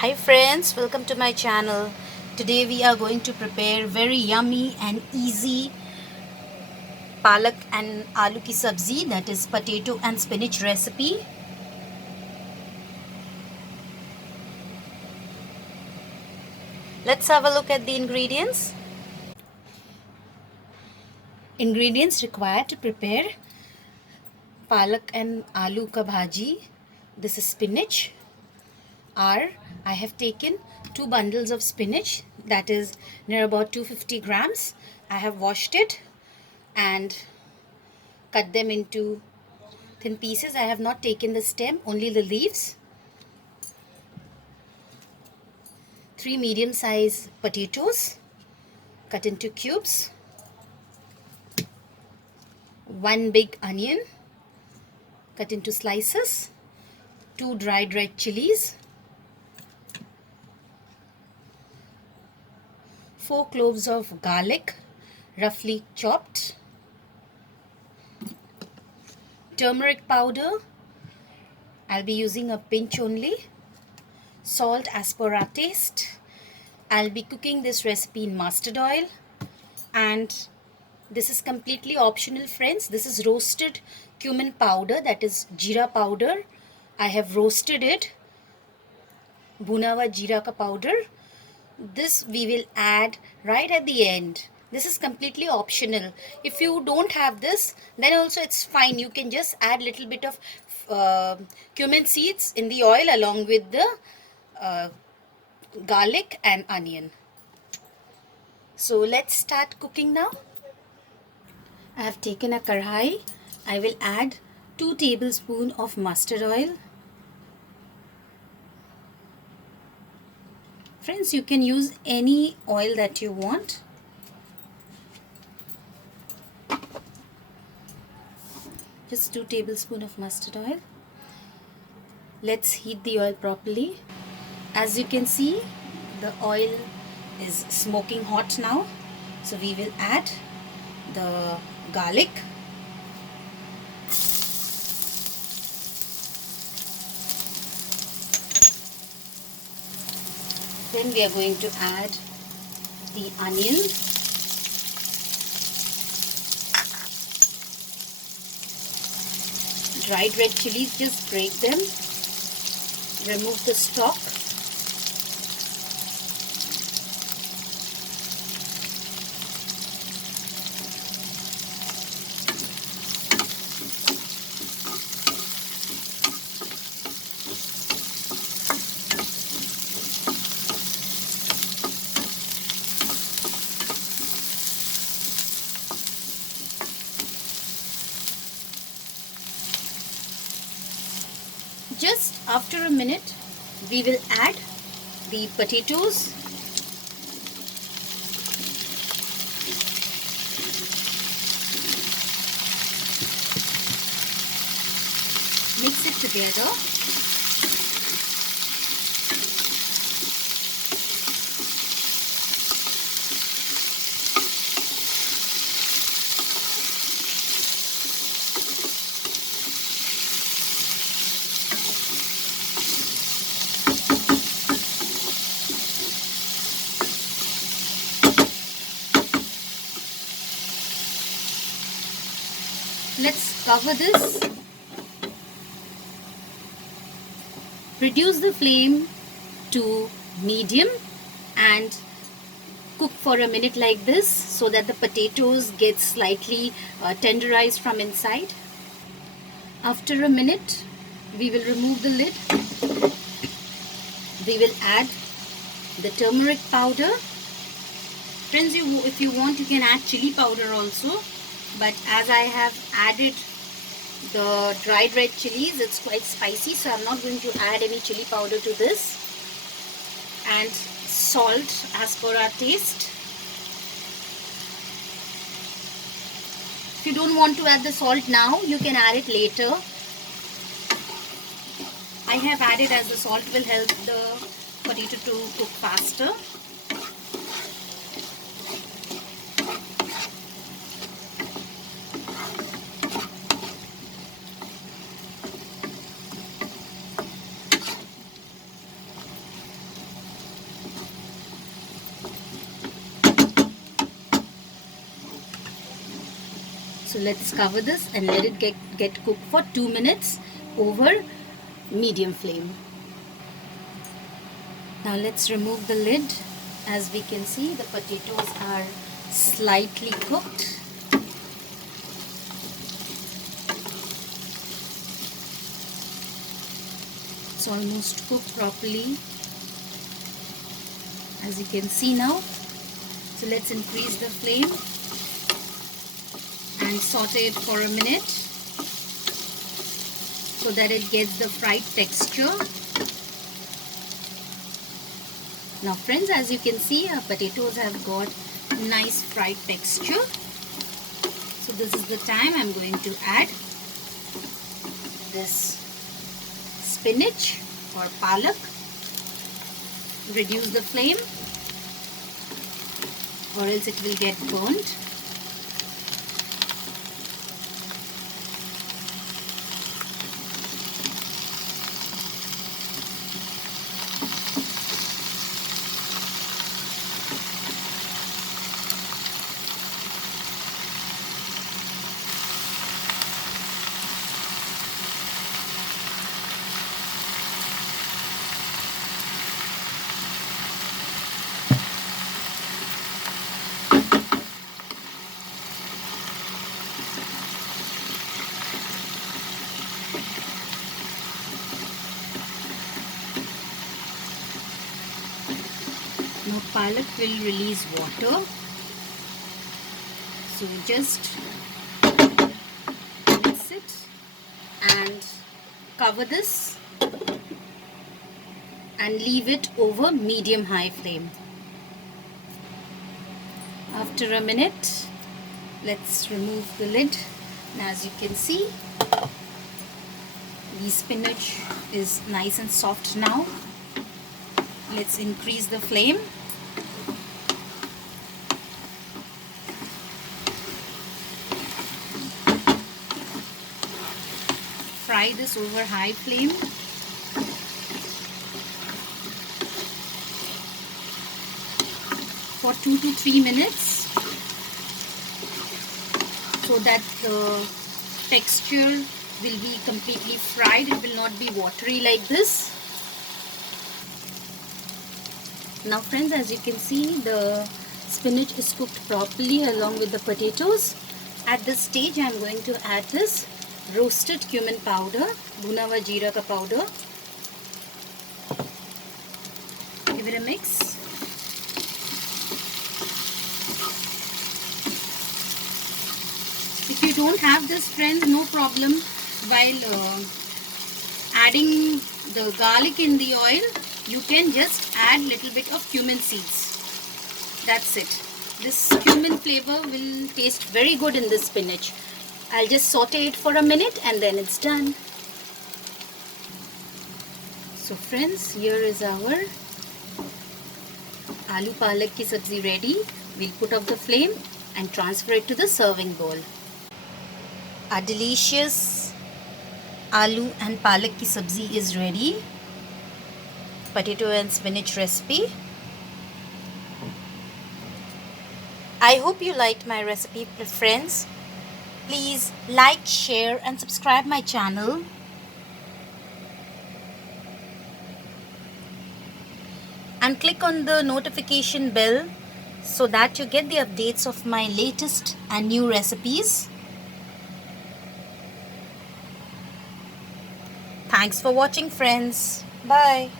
Hi friends, welcome to my channel. Today we are going to prepare very yummy and easy palak and aloo ki sabzi, that is potato and spinach recipe. Let's have a look at the ingredients. Ingredients required to prepare palak and aloo ka bhaji. This is spinach. I have taken 2 bundles of spinach, that is near about 250 grams. I have washed it and cut them into thin pieces. I have not taken the stem, only the leaves. 3 medium size potatoes cut into cubes. 1 big onion cut into slices. 2 dried red chilies. 4 cloves of garlic roughly chopped. Turmeric powder, I'll be using a pinch only. Salt as per our taste. I'll be cooking this recipe in mustard oil, and this is completely optional, friends. This is roasted cumin powder, that is jeera powder. I have roasted it, bhuna hua jeera ka powder. This we will add right at the end. This is completely optional. If you don't have this, then also it's fine. You can just add little bit of cumin seeds in the oil along with the uh, garlic and onion. So let's start cooking now. I have taken a karhai. I will add 2 tablespoons of mustard oil. Friends, you can use any oil that you want. Just 2 tablespoons of mustard oil. Let's heat the oil properly. As you can see, the oil is smoking hot now. So we will add the garlic. Then we are going to add the onion. Dried red chilies, just break them. Remove the stalk. Just after a minute, we will add the potatoes. Mix it together. Let's cover this. Reduce the flame to medium and cook for a minute like this so that the potatoes get slightly tenderized from inside. After a minute, we will remove the lid. We will add the turmeric powder. Friends, if you want, you can add chili powder also. But as I have added the dried red chilies, it's quite spicy, so I'm not going to add any chili powder to this. And salt as per our taste. If you don't want to add the salt now, you can add it later. I have added as the salt will help the potato to cook faster. So let's cover this and let it get cooked for 2 minutes over medium flame. Now let's remove the lid. As we can see, the potatoes are slightly cooked. It's almost cooked properly, as you can see now. So let's increase the flame and saute it for a minute so that it gets the fried texture. Now friends, as you can see, our potatoes have got nice fried texture. So this is the time I'm going to add this spinach or palak. Reduce the flame or else it will get burnt. Now palak will release water, so just mix it and cover this and leave it over medium-high flame. After a minute, let's remove the lid, and as you can see, the spinach is nice and soft now. Let's increase the flame. Fry this over high flame. For 2 to 3 minutes so that the texture will be completely fried. It will not be watery like this. Now friends, as you can see, the spinach is cooked properly along with the potatoes. At this stage, I am going to add this roasted cumin powder, bhuna hua jeera ka powder. Give it a mix. If you don't have this, friends, no problem. While adding the garlic in the oil, you can just add little bit of cumin seeds. That's it. This cumin flavor will taste very good in this spinach. I'll just saute it for a minute and then it's done. So friends, here is our aloo palak ki sabzi ready. We'll put off the flame and transfer it to the serving bowl. Our delicious aloo and palak ki sabzi is ready. Potato and spinach recipe. I hope you liked my recipe, friends. Please like, share and subscribe my channel. And click on the notification bell so that you get the updates of my latest and new recipes. Thanks for watching, friends. Bye.